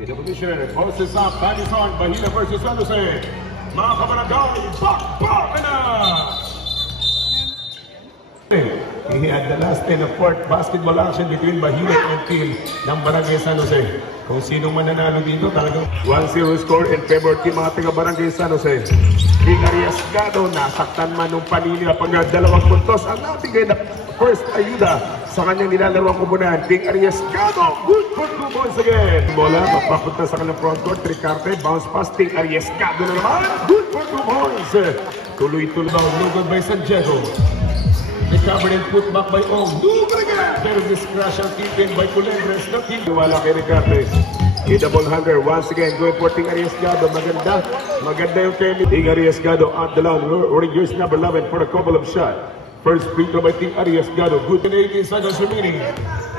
In the position, poses up, that is on Bahina versus San Jose. Mga kabarangay, back na! He had the last 10 of fourth basketball action between Bahina and team ng Barangay San Jose. Kung sino man nanalo dito, talagang 1-0 score in favor team mga taga Barangay San Jose. King Arriesgado, nasaktan man nung Panila pag 2 puntos. Ang natin na first ayuda sa kanyang nilalaro ang kubunan. King Arriesgado, good for 2 points again. Bola, mapapunta sa kanyang front court. Tricarte, bounce pass. King Arriesgado na naman, good for 2 points. Tuloy-tuloy daw, lugod by San Diego. Recovered and put back by Ong. Lugod again. Pero this crash ang keeping by Culebres. Wala kay Ricarte. A double hander once again going for King Arriesgado. Maganda yung Kenny. King Arriesgado at the line. Running yours number 11 for a couple of shots. First free throw by King Arriesgado. Good in 18 seconds remaining.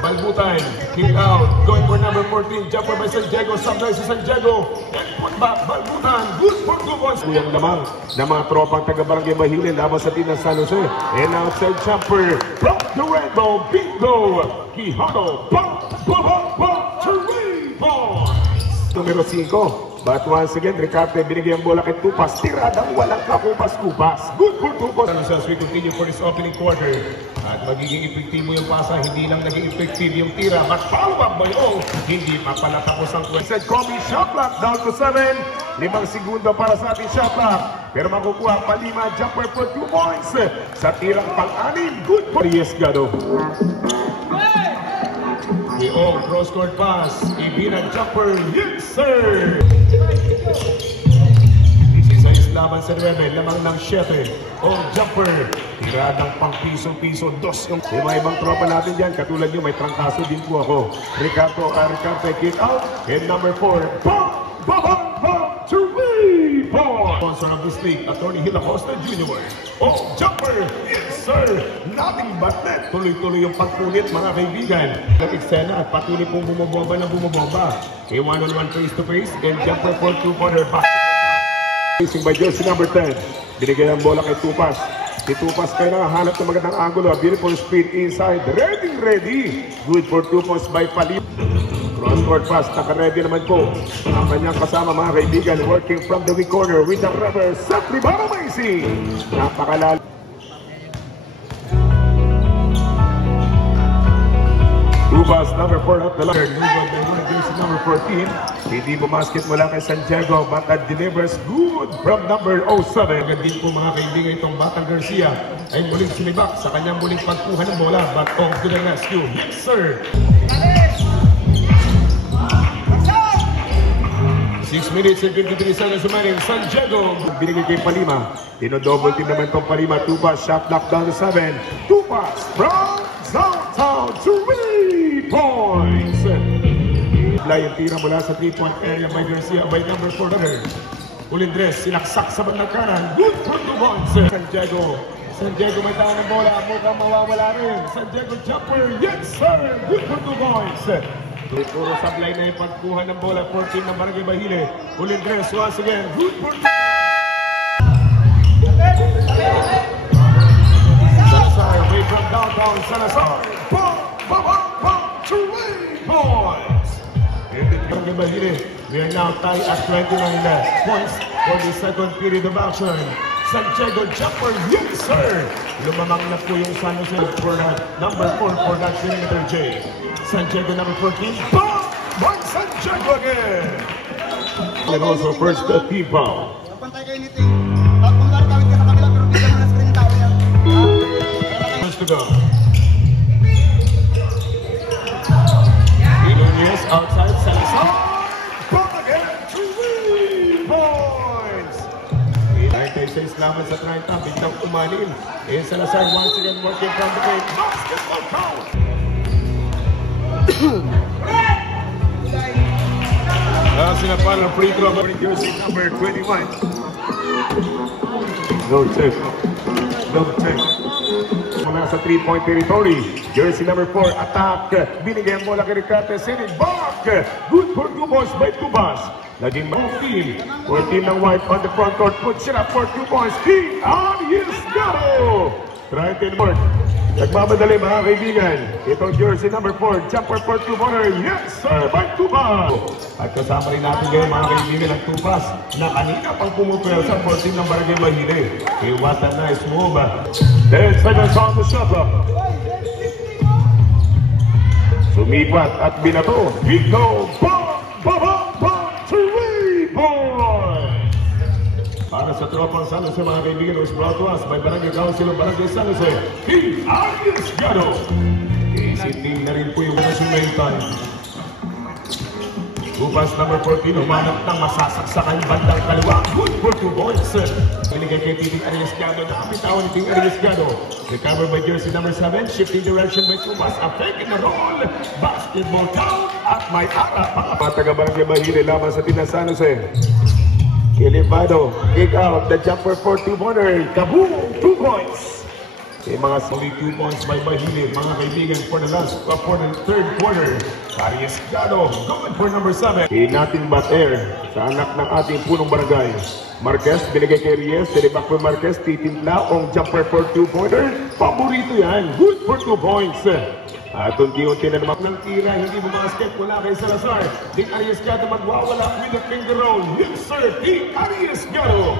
Balbutan, kick out. Going for number 14. Jumper by San Diego. Supply sa San Diego. And put back. Balbutan. Good for 2 points. Yung lamang na mga tropang taga-Barangay Mahilin laban sa team ng San Jose. And outside jumper. From the rainbow. Bingo. Quijano. Bump. 3 points. Numero 5. But once again, Ricarte binigyan bola kay Tupas. Tiradang walang kakupas-kupas. Good for Tupas. As we continue for this opening quarter. At magiging epektibo yung pasa. Hindi lang naging effective yung tira. But follow up by Ong. Hindi mapalatapos ang kwesta. Kobe shot clock down to 7. 5 segundo para sa ating shot clock. Pero makukuha pa 5. Jumper for 2 points. Sa tirang pang-6. Good for Arriesgado. Ong, cross-court pass. Ibinag jumper. Yes, sir! 16 laban sa 9. Lamang ng 7. Ong, jumper. Tiradang pang piso-piso. 2 yung ibang tropa natin dyan. Katulad nyo, may trangkaso din po ako. Ricarte kick out. And number 4. Bang! 3 points! Sponsor of this league, Attorney Hilacosta Jr. Oh, jumper! Yes, sir! Nothing but net. Tuloy-tuloy yung pagpunit, mga kaibigan. Nag-eksena at patuloy pong bumabomba na bumabomba. A one-on-one face-to-face and jumper for 2-pointer basket. Facing by jersey number 10. Binigay ang bola kay Tupas. Si Tupas kayo nakahanap ng magandang angulo. Beautiful speed inside. Ready. Good for 2 points by Palip. Cross-court pass, naka-ready naman po ang kanyang kasama mga kaibigan, working from the weak corner with the rubber, Seth Ribara Macy. Napakalala. Tubas, number 4 up the line. Number 14. Hindi bumasket mula kay San Diego, but that delivers good from number 07. Agad din po mga kaibigan itong Batang Garcia ay muling sumibak sa kanyang muling pagkuha ng bola. But Ong to the rescue. Yes, sir! 6 minutes and 53 seconds remaining. San Diego. Binigay kay Palima. Dino-double team naman itong Palima. Tupas, shot lock down to 7. Tupas from downtown. 3 points. Yung tira mula sa 3-point area by Garcia by number 4. Ulindres, sinaksak sa bandang kanan. Good for 2 points. San Diego may tahan ng bola. Mukhang mawawala rin. San Diego jumper. Yes, sir. Good for 2 points. Puro sablay na yung pagkuha ng bola. 14 ng Barangay Bahile. Ulindres once again. Good for 2 points. Salazar away from downtown. Salazar. 3 points. Barangay Bahile. We are now tied at 29 points for the second period of action. San Diego jumper, yes sir! Lumamang na po yung San Jose for number 4 for that perimeter J. San Diego number 14, bang! By San Diego again! And also first team foul. Pantay kayo nito eh. Kung malatawid ka sa kabila pero di ka na screen yung tao yan. First to go. Inonius outside Salazar. Bang again! 3 points! 96 laban sa 30, biglang umanin. And Salazar once again working from the paint. Basketball count! Sinapal ang free throw by jersey number 21. No check. Mula sa 3-point territory. Jersey number 4, attack. Binigyan mo lang kay Ricarte, sending back. Good for 2 points by Tubas. Naging move team. For team ng white on the front court. Puts it up for 2 points. King Arriesgado. Try to work. Nagmamadali mga kaibigan. Itong jersey number 4, jumper for 2-pointer. Yes sir, by Tupas. At kasama rin natin ngayon mga kaibigan ng Tupas na kanina pang pumupel sa 14 ng Barangay Mahile. Okay, what a nice move. 10 seconds on the shot clock. Sumipat at binato. Vito, bang, bang, bang, 3-point. Para sa tropang San Jose mga kaibigan, was brought to us by Barangay Council of Barangay San Jose, King Arias Gado. Isiting na rin po yung nasumentan. Tupas number 14, humanap ng masasaksakan bandang kaliwa. Good for 2 points. Binigay kay Titing Arias Gado na kapitawan ni Titing Arias Gado. Recovered by jersey number 7, shifting direction by Tupas. A fake in the roll. Basketball count at may ara. Pataga Barangay Mahile laban sa Tina San Jose. Kilipado, kick out, the jumper for 2-pointer. Kaboom! 2 points. May mga solid 2 points by Mahile, mga kaibigan, for the third quarter. Arias Gado, going for number 7. Nothing but air sa anak ng ating punong barangay. Marquez, binigay kay Reyes, sinibak po Marquez, titimpla ang jumper for 2-pointer. Paborito yan, good for 2 points. At unti-unti na naman ng tira, hindi bumasket mula kay Salazar. Di Arias Gado magwawala with a finger roll. Yes sir, Di Arias Gado.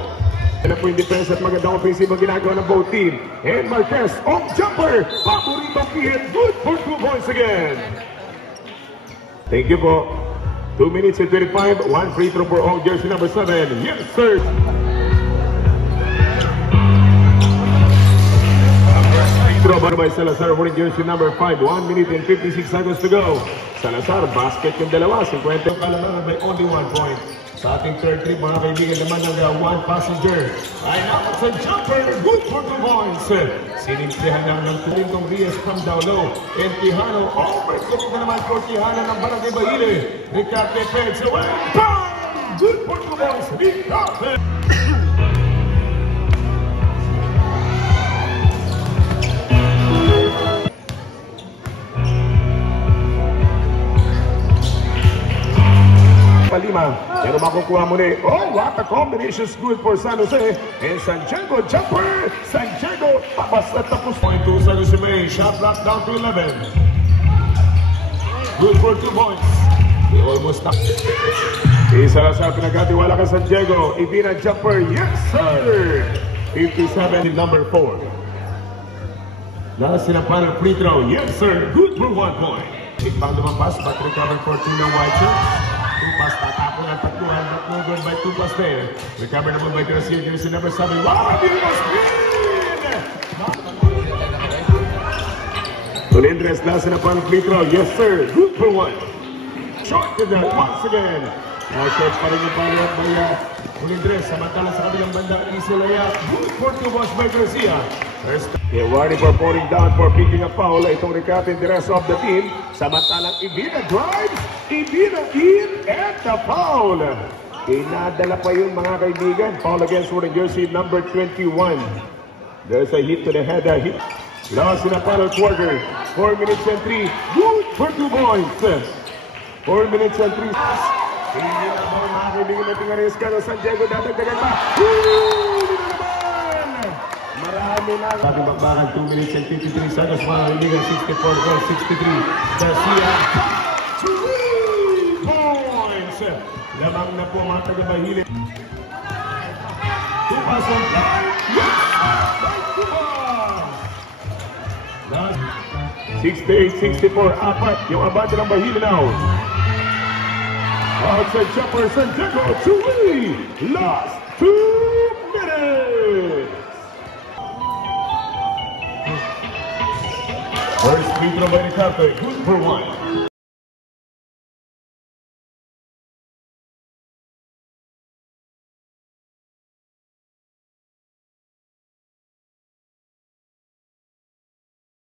Yan po yung defense at magandang offensive ang ginagawa ng both team. And Marquez, on jumper, paboritong hit, good for 2 points again. Thank you po. 2 minutes and 25, 1 free throw for all jersey number 7. Yes sir. Throw by Salazar for jersey number 5. 1 minute and 56 seconds to go. Salazar, basket yung dalawa. 50 kalamangan by only 1 point. Sa ating third trip, mga kaibigan naman ng 1 passenger. Ay nakot sa jumper. Good for 2 points. Sinimplihan lang ng tulintong Reyes from down low. And Tijano, overcooked na naman for Tijano ng Barangay Mahile. Ricarte pegs away. Bang! Good for 2 points. Ricarte. Palima, pero makukuha muli. Oh, what a combination is good for San Jose. And Santiago jumper. Santiago tapos at tapos. Point 2 San Jose May. Shot clock down to 11. Good for 2 points. We almost stop. Salazar pinagkatiwala ka Santiago. Ibina jumper. Yes sir. 57 number 4. Last in a final free throw. Yes sir. Good for 1 point. Ikbang lumampas. But recover for 2 na White. Tupas tatapon ang tagtuhan, but no good by Tupas there. Recovered naman by Garcia, jersey number 7. Wow, beautiful screen! Tulindres, last in a final free throw. Yes, sir. Good for 1. Short to that once again. Short pa rin yung pariat by Tulindres. Samantala sa kabilang banda, Isolaya. Good for 2 points by Garcia. Yeah, warning for falling down for picking a foul. Itong recapin the rest of the team. Samantalang Ibina drives, Ibina in at the foul. Inadala pa yun mga kaibigan. Foul against for the jersey number 21. There's a hit to the head. A hit. Lost in the final quarter. 4 minutes and 3. Good for 2 points. 4 minutes and 3. Hindi na ba mga kaibigan natin Arias Gado. Santiago dadagdagan pa. Marami na. Ating bakbakan, 2 minutes and 53 seconds. Mga kaibigan, 64-63. Garcia, 3 points. Lamang na po mga taga-Mahile. Tupas on time. Yes! 68-64. Apat. Yung abante ng Mahile now. Outside jumper, Santiago, 2 last 2 minutes. First free throw by Ricarte, good for 1.